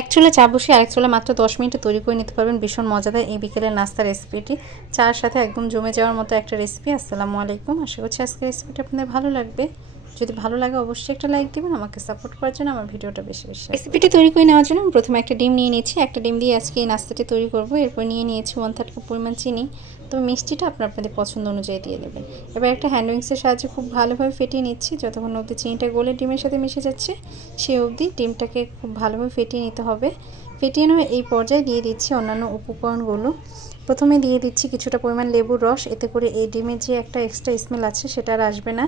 এক চুলে চা বসিয়ে আরেক চুলে মাত্র দশ মিনিটে তৈরি করে নিতে পারবেন ভীষণ মজাদার এই বিকেলের নাস্তা রেসিপিটি চার সাথে একদম জমে যাওয়ার মতো একটা রেসিপি আসসালামু আলাইকুম। আশা করছি আজকের রেসিপিটা আপনাদের ভালো লাগবে। যদি ভালো লাগে অবশ্যই একটা লাইক দিবেন, আমাকে সাপোর্ট করার জন্য আমার ভিডিওটা বেশি বেশি রেসিপিটি তৈরি করে নেওয়ার জন্য আমি প্রথমে একটা ডিম নিয়ে নিয়েছি। একটা ডিম দিয়ে আজকে এই নাস্তাটি তৈরি করব। এরপর নিয়ে নিয়েছি ওয়ান থার্ড কাপ পরিমাণ চিনি। তবে মিষ্টিটা আপনার আপনাদের পছন্দ অনুযায়ী দিয়ে দেবেন। এবার একটা হ্যান্ড উইংসের সাহায্যে খুব ভালোভাবে ফেটিয়ে নিচ্ছি। যতক্ষণ অবধি চিনিটা গলে ডিমের সাথে মিশে যাচ্ছে সেই অবধি ডিমটাকে খুব ভালোভাবে ফেটিয়ে নিতে হবে। ফেটিয়ে নেওয়া এই পর্যায়ে দিয়ে দিচ্ছি অন্যান্য উপকরণগুলো। প্রথমে দিয়ে দিচ্ছি কিছুটা পরিমাণ লেবুর রস। এতে করে এই ডিমের যে একটা এক্সট্রা স্মেল আছে সেটা আর আসবে না।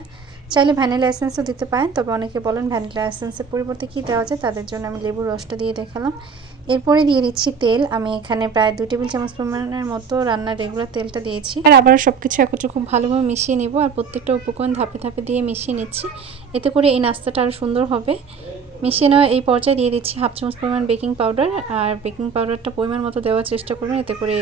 চাইলে ভ্যানিলা এসেন্সও দিতে পারেন, তবে অনেকে বলেন ভ্যানিলা এসেন্সের পরিবর্তে কী দেওয়া যায়, তাদের জন্য আমি লেবুর রসটা দিয়ে দেখালাম। এরপরে দিয়ে দিচ্ছি তেল। আমি এখানে প্রায় দু টেবিল চামচ পরিমাণের মতো রান্নার রেগুলার তেলটা দিয়েছি। আর আবার সব কিছু একত্রে খুব ভালোভাবে মিশিয়ে নেব। আর প্রত্যেকটা উপকরণ ধাপে ধাপে দিয়ে মিশিয়ে নিচ্ছি। এতে করে এই নাস্তাটা আরও সুন্দর হবে। মিশিয়ে নেওয়া এই পর্যায়ে দিয়ে দিচ্ছি হাফ চামচ পরিমাণ বেকিং পাউডার আর বেকিং পাউডারটা পরিমাণ মতো দেওয়ার চেষ্টা করবেন এতে করে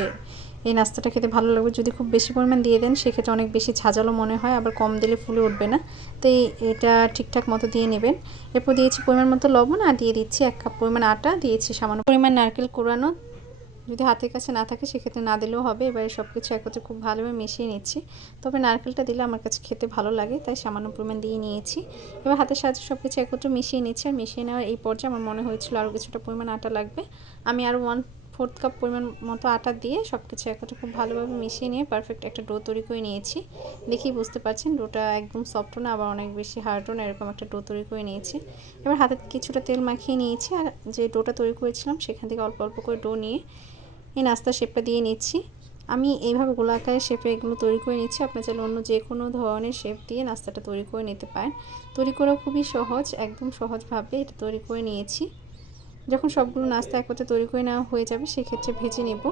এই নাস্তাটা খেতে ভালো লাগবে। যদি খুব বেশি পরিমাণ দিয়ে দেন, সেক্ষেত্রে অনেক বেশি ঝাঁঝালো মনে হয়, আবার কম দিলে ফুলে উঠবে না। তো এটা ঠিকঠাক মতো দিয়ে নেবেন। এরপর দিয়েছি পরিমাণ মতো লবণ আর দিয়ে দিচ্ছি এক কাপ পরিমাণ আটা, দিয়েছি সামান্য পরিমাণ নারকেল কোরানো যদি হাতের কাছে না থাকে, সেক্ষেত্রে না দিলেও হবে। এবারে সব কিছু একত্রে খুব ভালোভাবে মিশিয়ে নিচ্ছি। তবে নারকেলটা দিলে আমার কাছে খেতে ভালো লাগে, তাই সামান্য পরিমাণ দিয়ে নিয়েছি। এবার হাতের সাহায্যে সব কিছু একত্রে মিশিয়ে নিচ্ছি। আর মিশিয়ে নেওয়ার এই পর্যায়ে আমার মনে হয়েছিল আরও কিছুটা পরিমাণ আটা লাগবে। আমি আরও ওয়ান ফোর্থ কাপ পরিমাণ মতো আটা দিয়ে সব কিছু একত্রে খুব ভালোভাবে মিশিয়ে নিয়ে পারফেক্ট একটা ডো তৈরি করে নিয়েছি। দেখি বুঝতে পারছেন ডোটা একদম সফটও না, আবার অনেক বেশি হার্ডও না, এরকম একটা ডো তৈরি করে নিয়েছি। এবার হাতে কিছুটা তেল মাখিয়ে নিয়েছি। আর যে ডোটা তৈরি করেছিলাম, সেখান থেকে অল্প অল্প করে ডো নিয়ে এই নাস্তা শেপটা দিয়ে নিচ্ছি। আমি এইভাবে গোলাকারের শেপে এগুলো তৈরি করে নিচ্ছি। আপনার চাইলে অন্য যে কোনো ধরনের শেপ দিয়ে নাস্তাটা তৈরি করে নিতে পারেন। তৈরি করা খুবই সহজ, একদম সহজভাবে এটা তৈরি করে নিয়েছি। যখন সবগুলো নাস্তা একত্রে তৈরি করে নেওয়া হয়ে যাবে, সেক্ষেত্রে ভেজে নেব।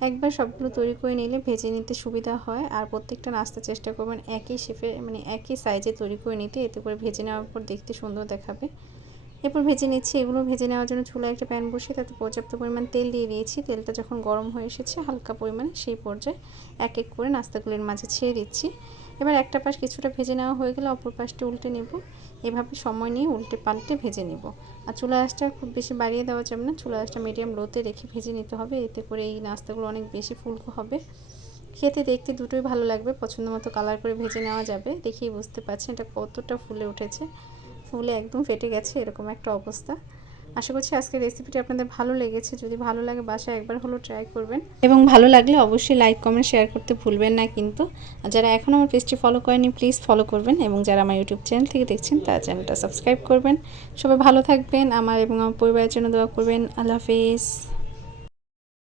একবার সবগুলো তৈরি করে নিলে ভেজে নিতে সুবিধা হয়। আর প্রত্যেকটা নাস্তা চেষ্টা করবেন একই শেপে মানে একই সাইজে তৈরি করে নিতে। এতে করে ভেজে নেওয়ার পর দেখতে সুন্দর দেখাবে। এরপর ভেজে নিচ্ছি। এগুলো ভেজে নেওয়ার জন্য চুলায় একটা প্যান বসিয়ে তাতে পর্যাপ্ত পরিমাণ তেল দিয়ে দিয়েছি তেলটা যখন গরম হয়ে এসেছে, হালকা পরিমাণে সেই পর্যায়ে এক এক করে নাস্তাগুলির মাঝে ছেড়ে দিচ্ছি। এবার একটা পাশ কিছুটা ভেজে নেওয়া হয়ে গেলে অপর পাশটা উল্টে নেব। এভাবে সময় নিয়ে উল্টে পাল্টে ভেজে নেব। আর চুলা আঁচটা খুব বেশি বাড়িয়ে দেওয়া যাবে না। চুলা আঁচটা মিডিয়াম লোতে রেখে ভেজে নিতে হবে। এতে করে এই নাস্তাগুলো অনেক বেশি ফুলকো হবে। খেতে দেখতে দুটোই ভালো লাগবে। পছন্দ মতো কালার করে ভেজে নেওয়া যাবে। দেখেই বুঝতে পারছেন এটা কতটা ফুলে উঠেছে। ফুলে একদম ফেটে গেছে, এরকম একটা অবস্থা। আশা করছি আজকের রেসিপিটি আপনাদের ভালো লেগেছে। যদি ভালো লাগে বাসায় একবার হলো ট্রাই করবেন। এবং ভালো লাগলে অবশ্যই লাইক কমেন্ট শেয়ার করতে ভুলবেন না কিন্তু। আর যারা এখনও আমার পেজটি ফলো করেনি প্লিজ ফলো করবেন। এবং যারা আমার ইউটিউব চ্যানেল থেকে দেখছেন, তারা চ্যানেলটা সাবস্ক্রাইব করবেন। সবাই ভালো থাকবেন। আমার এবং আমার পরিবারের জন্য দোয়া করবেন। আল্লাহ হাফিজ।